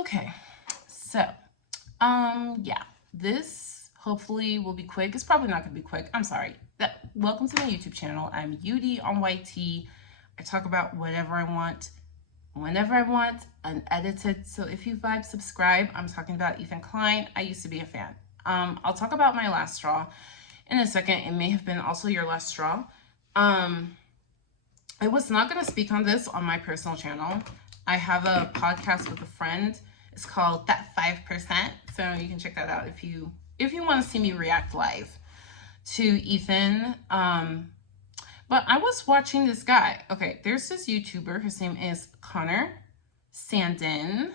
Okay, so, yeah, this hopefully will be quick. It's probably not gonna be quick. I'm sorry. Welcome to my YouTube channel. I'm UD on YT. I talk about whatever I want, whenever I want, unedited. So if you vibe, subscribe. I'm talking about Ethan Klein. I used to be a fan. I'll talk about my last straw in a second. It may have been also your last straw. I was not going to speak on this on my personal channel. I have a podcast with a friend. It's called That 5%. So you can check that out if you want to see me react live to Ethan. But I was watching this guy. Okay, there's this YouTuber. His name is Connor Sandin.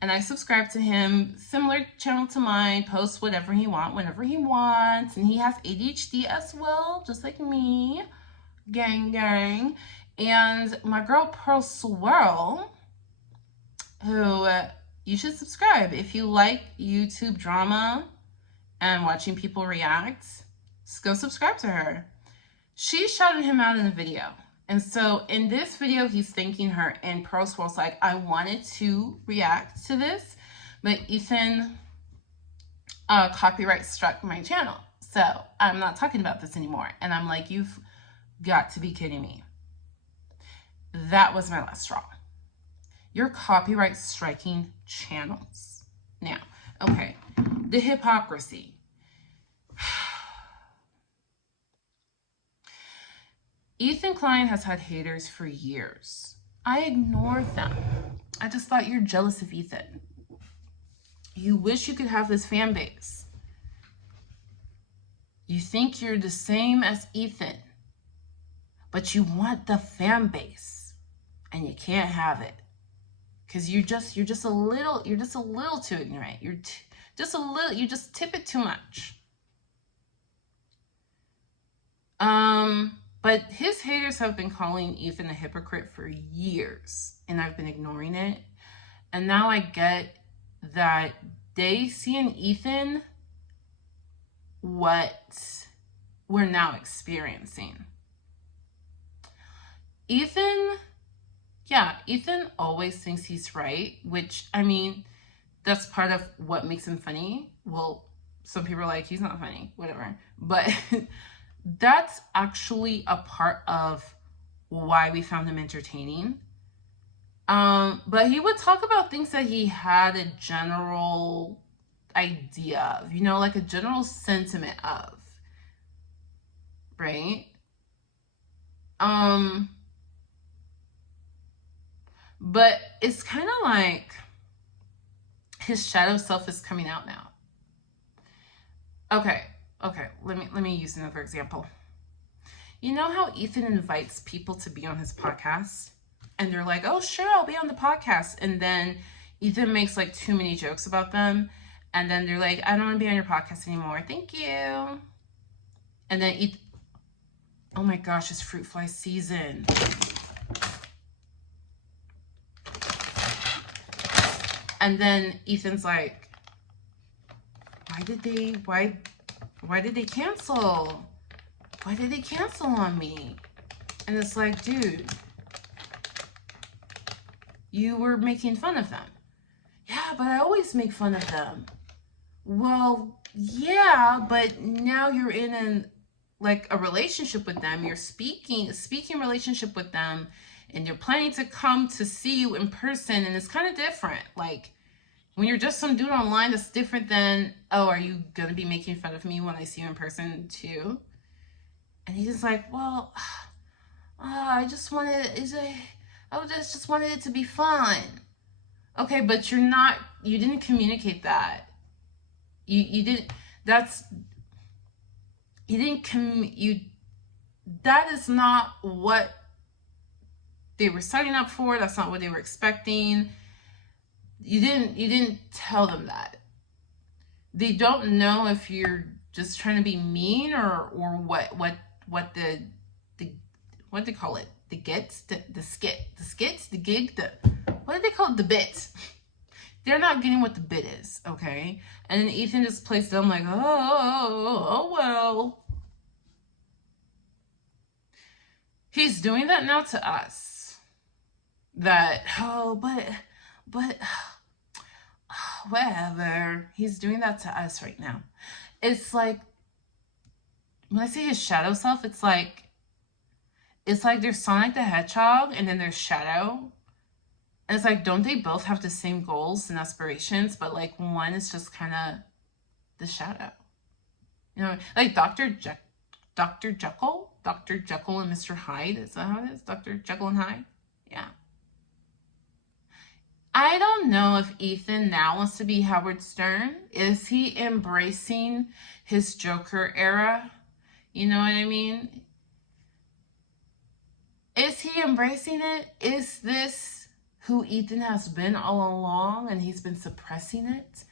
And I subscribe to him. Similar channel to mine. Posts whatever he wants, whenever he wants. And he has ADHD as well, just like me. Gang, gang. And my girl Pearl Swirl, who you should subscribe if you like YouTube drama and watching people react. Just go subscribe to her. She shouted him out in a video. And so in this video, he's thanking her, and Pearl Swirl's like, I wanted to react to this, but Ethan copyright struck my channel. So I'm not talking about this anymore. And I'm like, you've got to be kidding me. That was my last straw. You're copyright striking channels. Now, okay, the hypocrisy. Ethan Klein has had haters for years. I ignored them. I just thought you're jealous of Ethan. You wish you could have this fan base. You think you're the same as Ethan, but you want the fan base, and you can't have it because you're just a little too ignorant. You just tip it too much. But his haters have been calling Ethan a hypocrite for years, and I've been ignoring it. And now I get that they see in Ethan what we're now experiencing. Ethan always thinks he's right, which, I mean, that's part of what makes him funny. Well, some people are like, he's not funny, whatever. But that's actually a part of why we found him entertaining. But he would talk about things that he had a general idea of, like a general sentiment of, right? But it's kind of like his shadow self is coming out now. Okay, let me use another example. You know how Ethan invites people to be on his podcast? And they're like, oh, sure, I'll be on the podcast. And then Ethan makes like too many jokes about them. And then they're like, I don't want to be on your podcast anymore. Thank you. And then Ethan, oh my gosh, it's fruit fly season. And then Ethan's like, why did they cancel? Why did they cancel on me? And it's like, dude, you were making fun of them. Yeah, but I always make fun of them. Well, yeah, but now you're in a relationship with them. You're speaking relationship with them, and you're planning to come to see you in person, and it's kind of different. Like, when you're just some dude online, that's different than, oh, are you gonna be making fun of me when I see you in person too? And he's just like, well, I just wanted it to be fun. Okay, but you didn't communicate that. That is not what they were signing up for. That's not what they were expecting. You didn't tell them that. They don't know if you're just trying to be mean or what they call it, the gits, the skits, the gig, what do they call it, the bit. They're not getting what the bit is, okay? And then Ethan just plays dumb like, oh well. He's doing that now to us. That, oh, but whatever. He's doing that to us right now. It's like, when I say his shadow self, it's like there's Sonic the Hedgehog and then there's Shadow. And it's like, don't they both have the same goals and aspirations? But like, one is just kind of the shadow. You know, like Dr. Jekyll and Mr. Hyde. Is that how it is? Dr. Jekyll and Hyde? Yeah. I don't know if Ethan now wants to be Howard Stern. Is he embracing his Joker era? You know what I mean? Is he embracing it? Is this who Ethan has been all along and he's been suppressing it?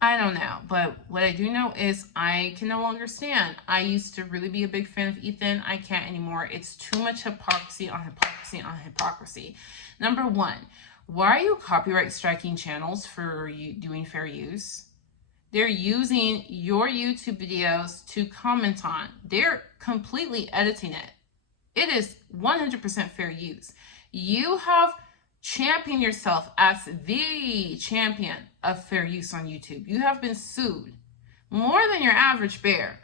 I don't know. But what I do know is I can no longer stand. I used to really be a big fan of Ethan. I can't anymore. It's too much hypocrisy on hypocrisy on hypocrisy. Number one, why are you copyright striking channels for you doing fair use? They're using your YouTube videos to comment on. They're completely editing it. It is 100% fair use. You have championed yourself as the champion of fair use on YouTube. You have been sued more than your average bear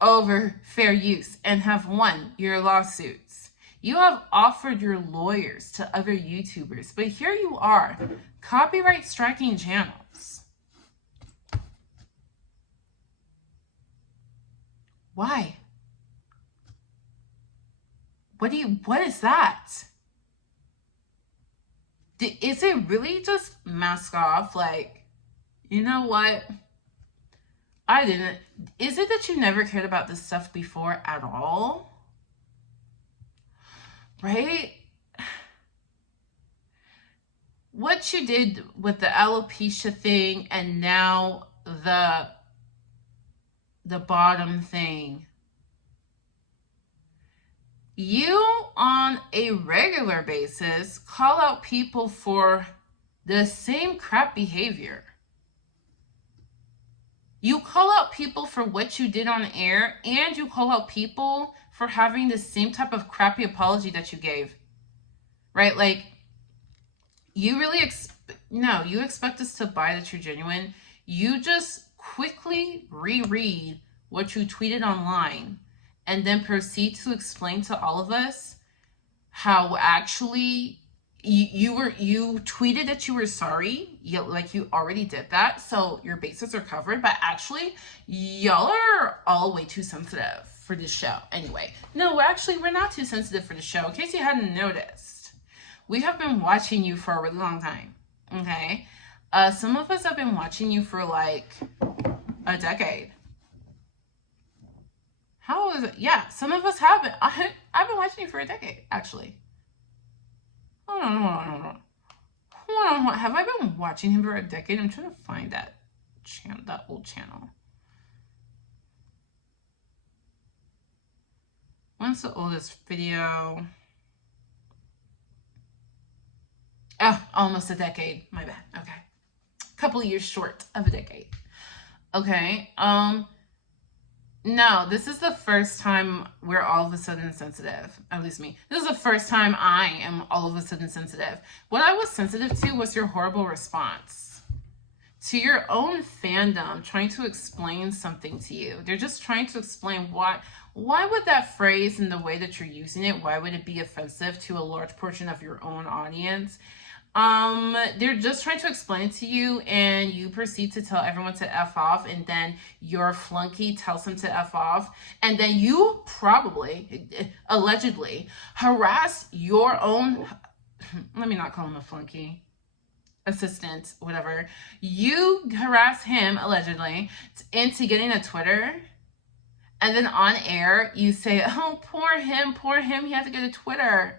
over fair use and have won your lawsuits. You have offered your lawyers to other YouTubers, but here you are, copyright striking channels. Why? What is that? Is it really just mask off? Like, you know what? I didn't. Is it that you never cared about this stuff before at all? Right? What you did with the alopecia thing and now the bottom thing. You, on a regular basis, call out people for the same crap behavior. You call out people for what you did on air, and you call out people for having the same type of crappy apology that you gave. Right? Like, you really you expect us to buy that you're genuine. You just quickly reread what you tweeted online and then proceed to explain to all of us how actually you tweeted that you were sorry. Like, you already did that, so your bases are covered, but actually y'all are all way too sensitive for this show. Anyway, no, actually we're not too sensitive for the show. In case you hadn't noticed, we have been watching you for a really long time. Okay, some of us have been watching you for like a decade. How is it? Yeah, some of us have been. I've been watching you for a decade, actually. Hold on. Have I been watching him for a decade? I'm trying to find that old channel. When's the oldest video? Oh, almost a decade. My bad. Okay. A couple of years short of a decade. Okay. No, this is the first time we're all of a sudden sensitive. At least me. This is the first time I am all of a sudden sensitive. What I was sensitive to was your horrible response to your own fandom trying to explain something to you. They're just trying to explain why would that phrase and the way that you're using it, why would it be offensive to a large portion of your own audience? They're just trying to explain it to you, and you proceed to tell everyone to F off, and then your flunky tells him to F off, and then you probably, allegedly, harass your own, let me not call him a flunky, assistant, whatever. You harass him, allegedly, into getting a Twitter, and then on air, you say, oh, poor him, he had to get a Twitter.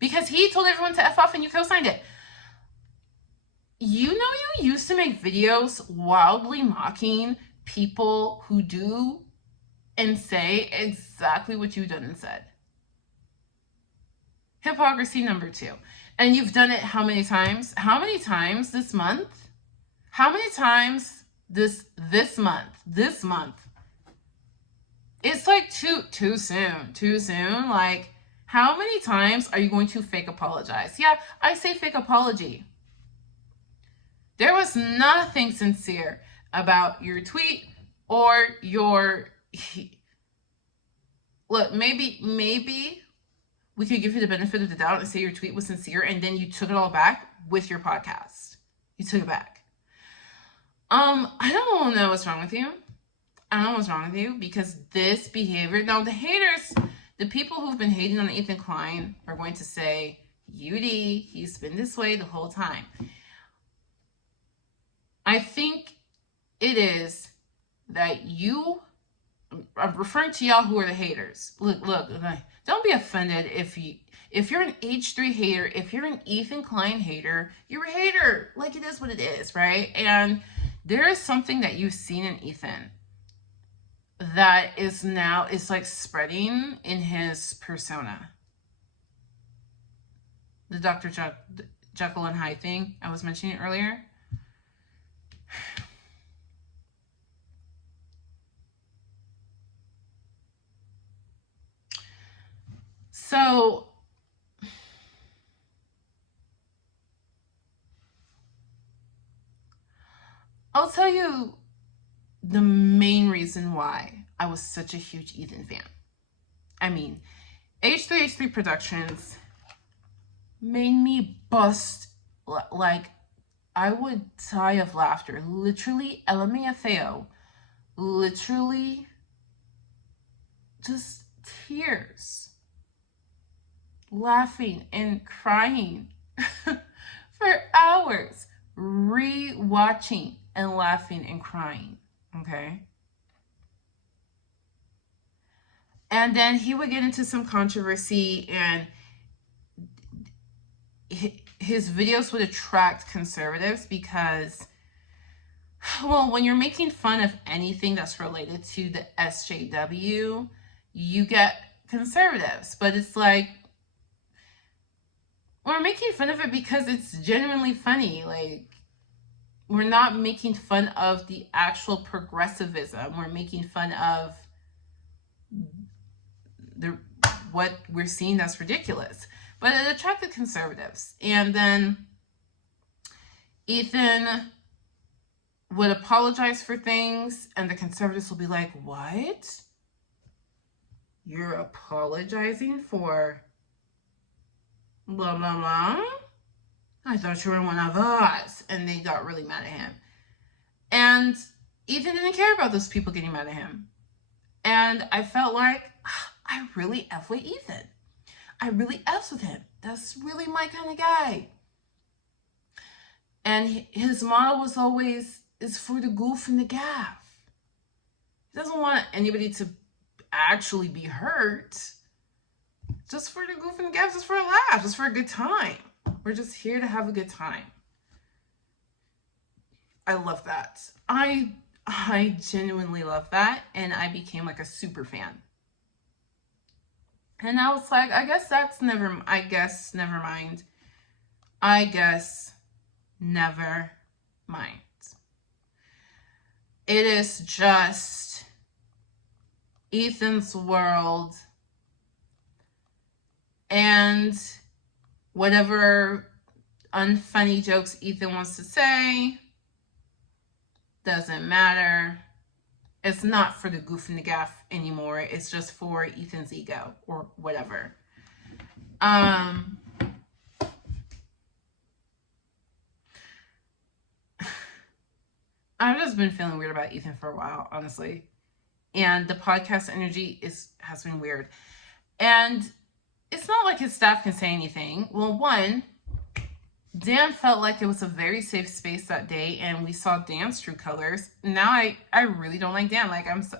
Because he told everyone to F off and you co-signed it. You know, you used to make videos wildly mocking people who do and say exactly what you've done and said. Hypocrisy number 2. And you've done it how many times? How many times this month? How many times this month? This month. It's like too soon. Like, how many times are you going to fake apologize? Yeah, I say fake apology. There was nothing sincere about your tweet or your... Look, maybe we could give you the benefit of the doubt and say your tweet was sincere, and then you took it all back with your podcast. You took it back. I don't know what's wrong with you. I don't know what's wrong with you, because this behavior... Now, the haters, the people who've been hating on Ethan Klein are going to say, UD, he's been this way the whole time. I think it is that you... I'm referring to y'all who are the haters. Look, don't be offended if you're an H3 hater, if you're an Ethan Klein hater, you're a hater. Like, it is what it is, right? And there is something that you've seen in Ethan that is now, it's like spreading in his persona. The Dr. Jekyll and Hyde thing I was mentioning earlier. So, I'll tell you the main reason why I was such a huge Ethan fan. I mean, H3 Productions made me bust, like, I would die of laughter. Literally, LMAFAO, literally just tears. Laughing and crying for hours, re-watching and laughing and crying, okay? And then he would get into some controversy, and his videos would attract conservatives because, well, when you're making fun of anything that's related to the SJW, you get conservatives. But it's like, we're making fun of it because it's genuinely funny. Like, we're not making fun of the actual progressivism. We're making fun of what we're seeing that's ridiculous. But it attracted conservatives. And then Ethan would apologize for things, and the conservatives will be like, what? You're apologizing for blah, blah, blah? I thought you were one of us. And they got really mad at him. And Ethan didn't care about those people getting mad at him. And I felt like, I really F with Ethan. I really F's with him. That's really my kind of guy. And his motto was always, is for the goof and the gaff. He doesn't want anybody to actually be hurt. Just for the goof and the gaff, just for a laugh, just for a good time. We're just here to have a good time. I love that. I genuinely love that. And I became like a super fan. And I was like, I guess never mind. I guess never mind. It is just Ethan's world. And whatever unfunny jokes Ethan wants to say, doesn't matter. It's not for the goof and the gaff anymore. It's just for Ethan's ego or whatever. I've just been feeling weird about Ethan for a while, honestly. And the podcast energy has been weird. And it's not like his staff can say anything. Well, one, Dan felt like it was a very safe space that day, and we saw Dan's true colors. Now I really don't like Dan. Like, I really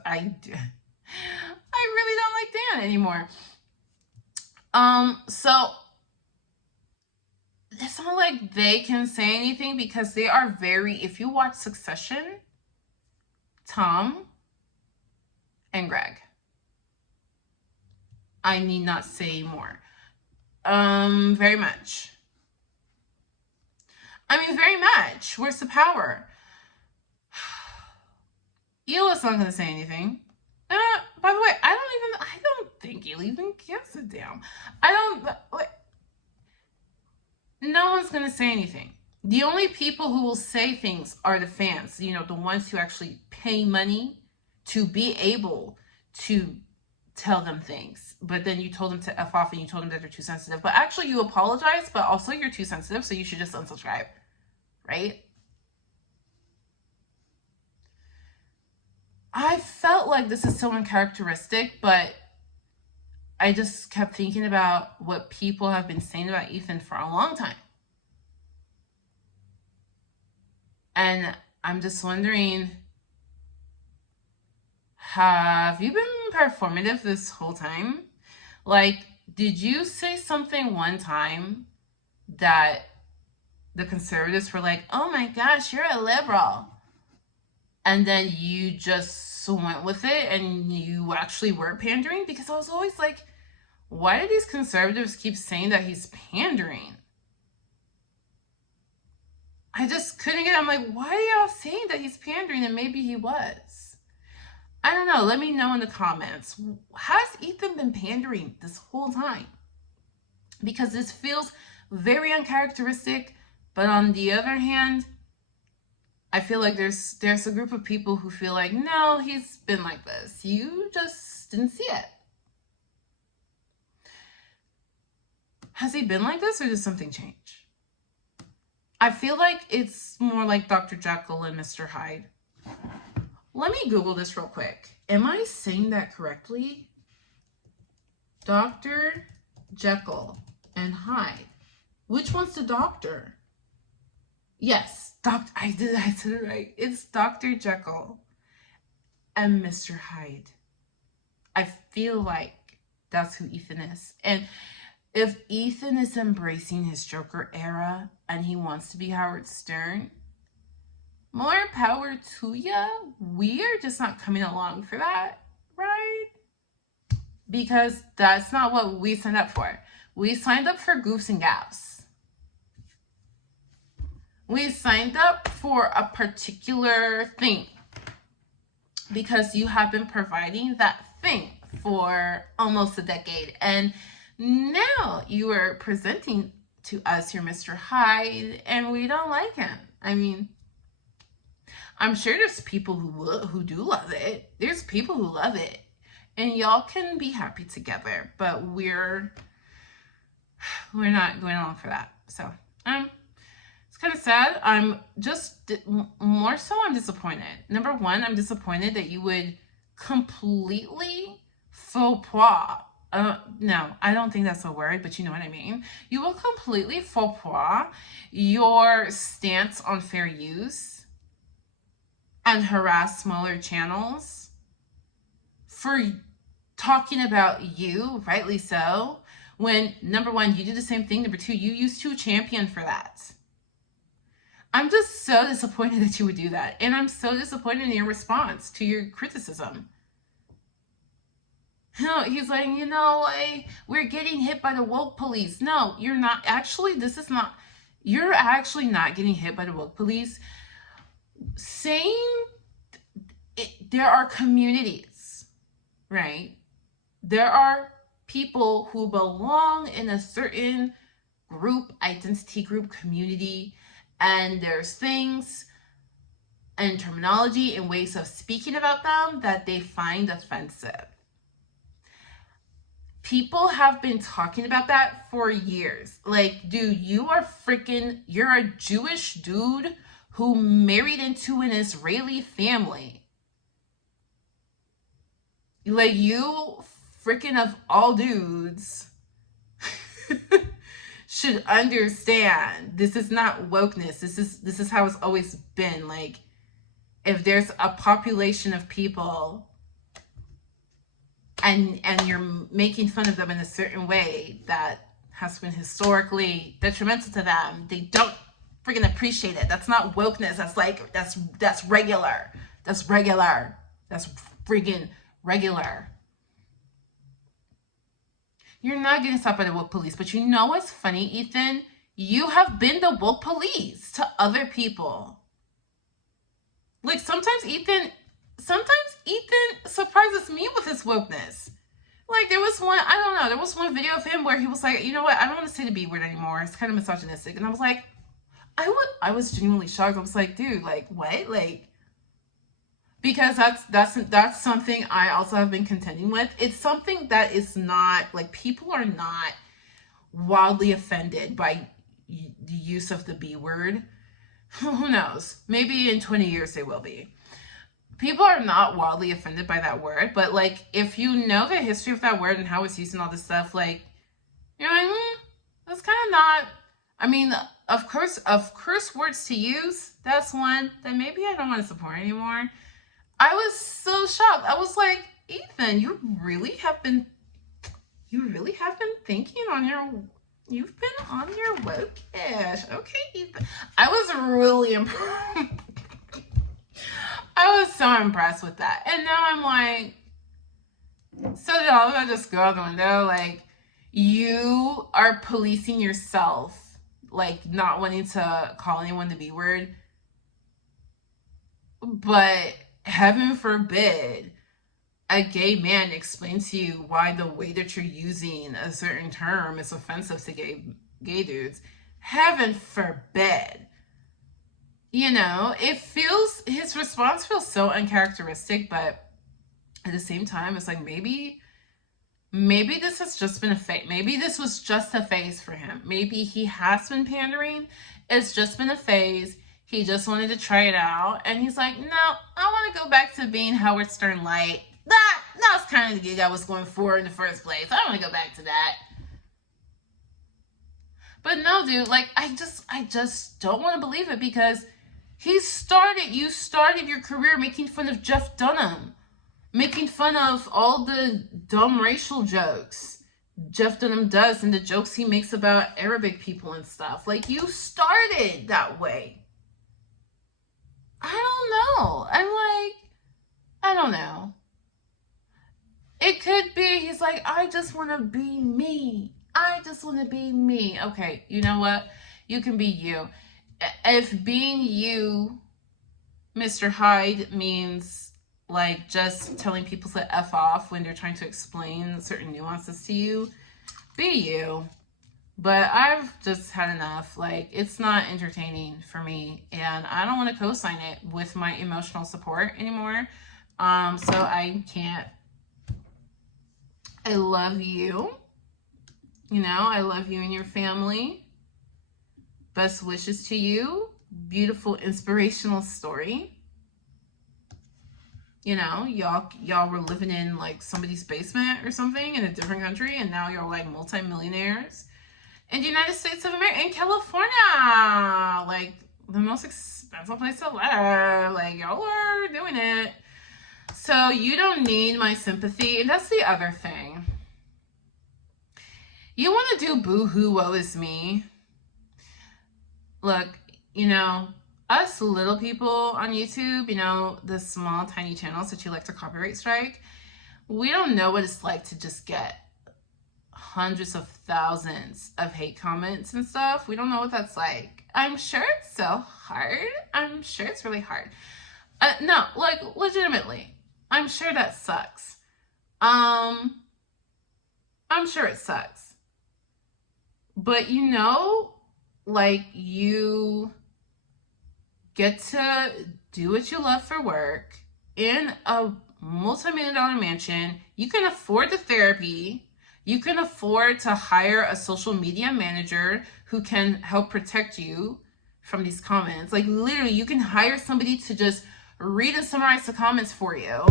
don't like Dan anymore. So it's not like they can say anything because they are very, if you watch Succession, Tom and Greg. I need not say more. Very much. I mean, very much. Where's the power? Elo's not going to say anything. By the way, I don't think Elo even gives a damn. No one's going to say anything. The only people who will say things are the fans, you know, the ones who actually pay money to be able to tell them things. But then you told them to F off and you told them that they're too sensitive. But actually you apologize, but also you're too sensitive, so you should just unsubscribe, right? I felt like this is so uncharacteristic, but I just kept thinking about what people have been saying about Ethan for a long time. And I'm just wondering, have you been performative this whole time? Like, did you say something one time that the conservatives were like, oh my gosh, you're a liberal? And then you just went with it and you actually were pandering? Because I was always like, why do these conservatives keep saying that he's pandering? I just couldn't get it. I'm like, why are y'all saying that he's pandering? And maybe he was. I don't know. Let me know in the comments. Has Ethan been pandering this whole time? Because this feels very uncharacteristic. But on the other hand, I feel like there's a group of people who feel like, no, he's been like this. You just didn't see it. Has he been like this, or did something change? I feel like it's more like Dr. Jekyll and Mr. Hyde. Let me Google this real quick. Am I saying that correctly? Dr. Jekyll and Hyde. Which one's the doctor? Yes, I said it right. It's Dr. Jekyll and Mr. Hyde. I feel like that's who Ethan is. And if Ethan is embracing his Joker era and he wants to be Howard Stern, more power to ya. We are just not coming along for that, right? Because that's not what we signed up for. We signed up for goofs and gaps. We signed up for a particular thing because you have been providing that thing for almost a decade. And now you are presenting to us your Mr. Hyde, and we don't like him. I mean, I'm sure there's people who do love it. There's people who love it. And y'all can be happy together. But we're not going along for that. So, it's kind of sad. I'm just, more so I'm disappointed. Number one, I'm disappointed that you would completely faux pas. No, I don't think that's a word, but you know what I mean. You will completely faux pas your stance on fair use and harass smaller channels for talking about you, rightly so, when number one, you did the same thing. Number two, you used to champion for that. I'm just so disappointed that you would do that. And I'm so disappointed in your response to your criticism. No, he's like, you know, we're getting hit by the woke police. No, you're not. Actually, you're actually not getting hit by the woke police. There are communities, right? There are people who belong in a certain group, identity group, community, and there's things and terminology and ways of speaking about them that they find offensive. People have been talking about that for years. Like, dude, you're a Jewish dude who married into an Israeli family. Like, you freaking of all dudes should understand this is not wokeness. This is how it's always been. Like, if there's a population of people and you're making fun of them in a certain way that has been historically detrimental to them, they don't freaking appreciate it. That's not wokeness. That's like, that's regular. That's regular. That's freaking regular. You're not getting stopped by the woke police, but you know what's funny, Ethan? You have been the woke police to other people. Like, sometimes Ethan surprises me with his wokeness. Like, there was one video of him where he was like, you know what, I don't want to say the B word anymore. It's kind of misogynistic. And I was like, I was genuinely shocked. I was like, dude, like what? Like, because that's something I also have been contending with. It's something that is not like, people are not wildly offended by the use of the B word. Who knows? Maybe in 20 years they will be. People are not wildly offended by that word, but like, if you know the history of that word and how it's used and all this stuff, like, you're like, that's kind of not. I mean, of curse words to use, that's one that maybe I don't want to support anymore. I was so shocked. I was like, Ethan, you really have been thinking on your. You've been on your woke-ish. Okay, Ethan. I was really impressed. I was so impressed with that. And now I'm like, so did all of that just go out the window? Like, you are policing yourself, like not wanting to call anyone the B word. But heaven forbid a gay man explains to you why the way that you're using a certain term is offensive to gay dudes. Heaven forbid. You know, his response feels so uncharacteristic, but at the same time, it's like, maybe this has just been a phase. Maybe this was just a phase for him. Maybe he has been pandering. It's just been a phase. He just wanted to try it out. And he's like, no, I want to go back to being Howard Stern light. That's kind of the gig I was going for in the first place. I don't want to go back to that. But no, dude, like, I just don't want to believe it, because you started your career making fun of Jeff Dunham, making fun of all the dumb racial jokes Jeff Dunham does and the jokes he makes about Arabic people and stuff. Like, you started that way. I don't know. I don't know. It could be he's like, I just want to be me. I just want to be me. Okay, you know what? You can be you. If being you, Mr. Hyde, means like just telling people to F off when they're trying to explain certain nuances to you, be you. But I've just had enough. Like, it's not entertaining for me, and I don't want to co-sign it with my emotional support anymore. So I can't. I love you. You know, I love you and your family. Best wishes to you. Beautiful, inspirational story. You know, y'all were living in like somebody's basement or something in a different country, and now you're like multimillionaires in the United States of America, in California, like the most expensive place to live. Like, y'all are doing it. So you don't need my sympathy. And that's the other thing. You want to do boo-hoo, woe is me. Look, you know, us little people on YouTube, you know, the small, tiny channels that you like to copyright strike, we don't know what it's like to just get hundreds of thousands of hate comments and stuff. We don't know what that's like. I'm sure it's so hard. I'm sure it's really hard. No, like, legitimately, I'm sure that sucks. I'm sure it sucks. But, you know, like, you get to do what you love for work in a multi-million-dollar mansion. You can afford the therapy. You can afford to hire a social media manager who can help protect you from these comments. Like, literally, you can hire somebody to just read and summarize the comments for you.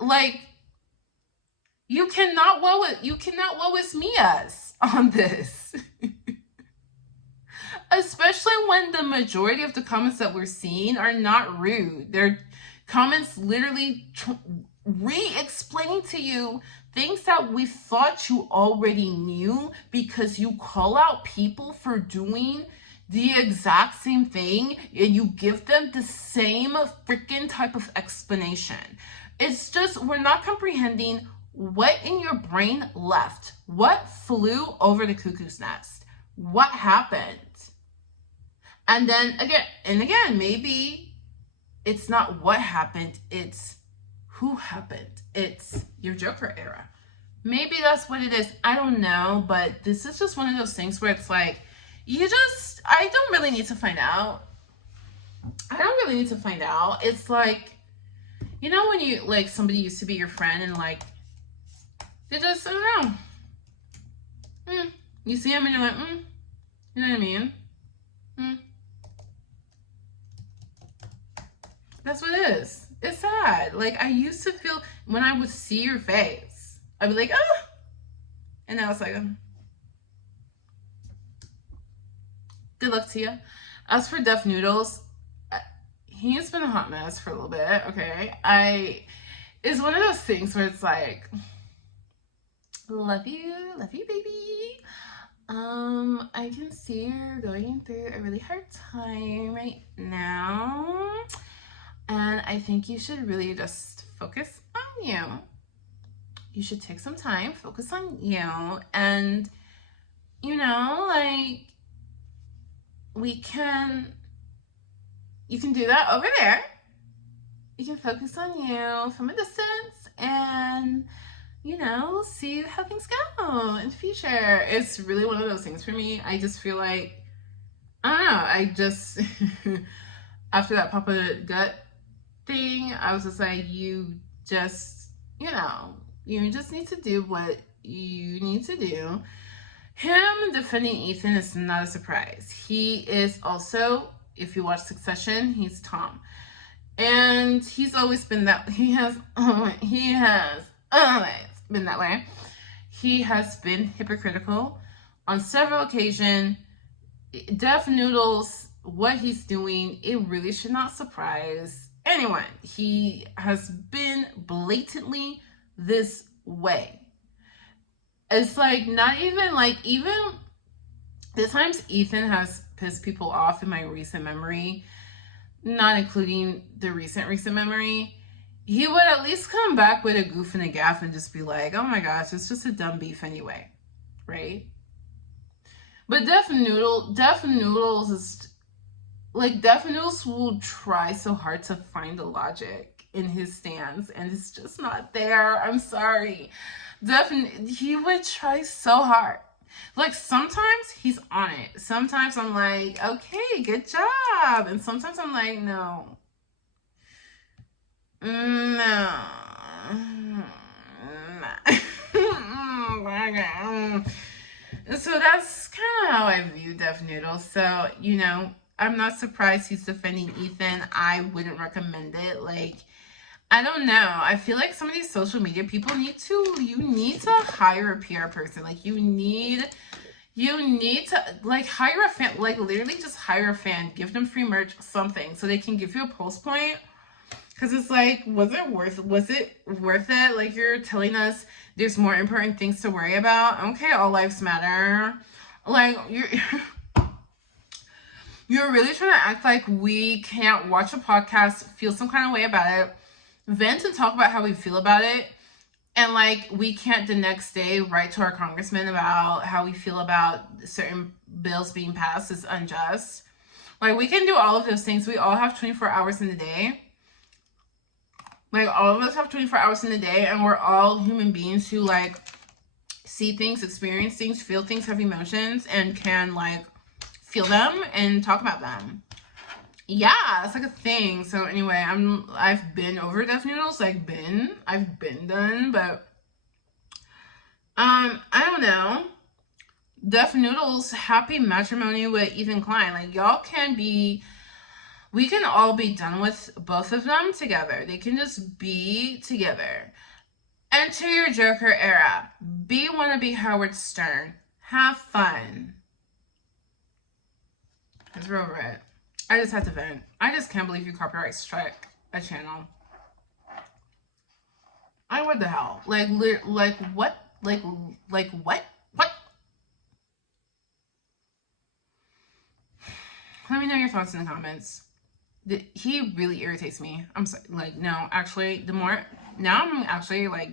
Like, you cannot woe is me us on this. Especially when the majority of the comments that we're seeing are not rude. They're comments literally re-explaining to you things that we thought you already knew, because you call out people for doing the exact same thing and you give them the same freaking type of explanation. It's just, we're not comprehending what in your brain left. What flew over the cuckoo's nest? What happened? And then again, maybe it's not what happened, it's who happened. It's your Joker era. Maybe that's what it is. I don't know, but this is just one of those things where it's like, I don't really need to find out. I don't really need to find out. It's like, you know, when you, like, somebody used to be your friend and, like, they just, I don't know. You see them and you're like, you know what I mean? That's what it is. It's sad. Like, I used to feel, when I would see your face, I'd be like, oh. And I was like, good luck to you. As for Def Noodles, he's been a hot mess for a little bit, okay? It's one of those things where it's like, love you, baby. I can see you're going through a really hard time right now. And I think you should really just focus on you. You should take some time, focus on you. And, you know, like, you can do that over there. You can focus on you from a distance and, you know, see how things go in the future. It's really one of those things for me. I just feel like, I don't know, I just, after that Papa Gut thing, I was just like, you just, you know, you just need to do what you need to do. Him defending Ethan is not a surprise. He is also, if you watch Succession, he's Tom. And he's always been that, he has always been that way. He has been hypocritical on several occasions. Def Noodles, what he's doing, it really should not surprise anyone. He has been blatantly this way. It's like, not even like, even the times Ethan has pissed people off in my recent memory, not including the recent memory, he would at least come back with a goof and a gaff and just be like, oh my gosh, it's just a dumb beef anyway, right? But Def Noodles is like, Def Noodles will try so hard to find the logic in his stance, and it's just not there. I'm sorry. He would try so hard. Like, sometimes he's on it. Sometimes I'm like, okay, good job. And sometimes I'm like, no. So that's kind of how I view Def Noodles. So, you know, I'm not surprised he's defending Ethan. I wouldn't recommend it. Like, I don't know. I feel like some of these social media people you need to hire a PR person. Like, you need to, like, hire a fan, like, literally just hire a fan, give them free merch, something, so they can give you a pulse point. Because it's like, was it worth it? Like, you're telling us there's more important things to worry about. Okay, all lives matter. Like, you're really trying to act like we can't watch a podcast, feel some kind of way about it, vent and talk about how we feel about it, and like, we can't the next day write to our congressman about how we feel about certain bills being passed is unjust. Like, we can do all of those things. We all have 24 hours in the day. Like, all of us have 24 hours in the day, and we're all human beings who, like, see things, experience things, feel things, have emotions, and can, like, feel them and talk about them. Yeah, it's like a thing. So anyway, I've been over Def Noodles. I've been done, but I don't know. Def Noodles, happy matrimony with Ethan Klein. Like, we can all be done with both of them together. They can just be together. Enter your Joker era. Wanna be Howard Stern. Have fun. Because we're over it. I just had to vent. I just can't believe you copyright strike a channel. What the hell? Like what? Like what? What? Let me know your thoughts in the comments. He really irritates me. I'm sorry. Like, no, actually, now I'm actually, like,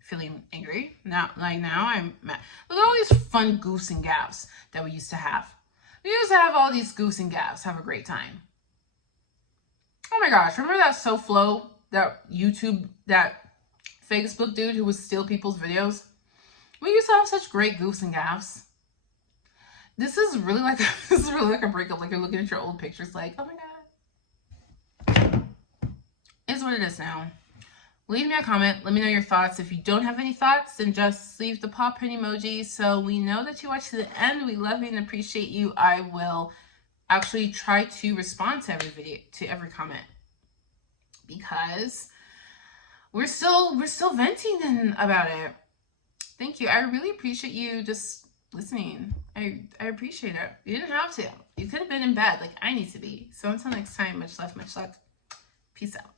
feeling angry. Now I'm mad. Look at all these fun goofs and gaffs that we used to have. We used to have all these goofs and gaffs. Have a great time. Oh my gosh. Remember that SoFlo, that Facebook dude who would steal people's videos? We used to have such great goofs and gaffs. This is really like a breakup. Like you're looking at your old pictures like, oh my god. It's what it is now. Leave me a comment. Let me know your thoughts. If you don't have any thoughts, then just leave the paw print emoji so we know that you watched to the end. We love you and appreciate you. I will actually try to respond to every video, to every comment, because we're still venting about it. Thank you. I really appreciate you just listening. I appreciate it. You didn't have to. You could have been in bed like I need to be. So until next time, much love, much luck. Peace out.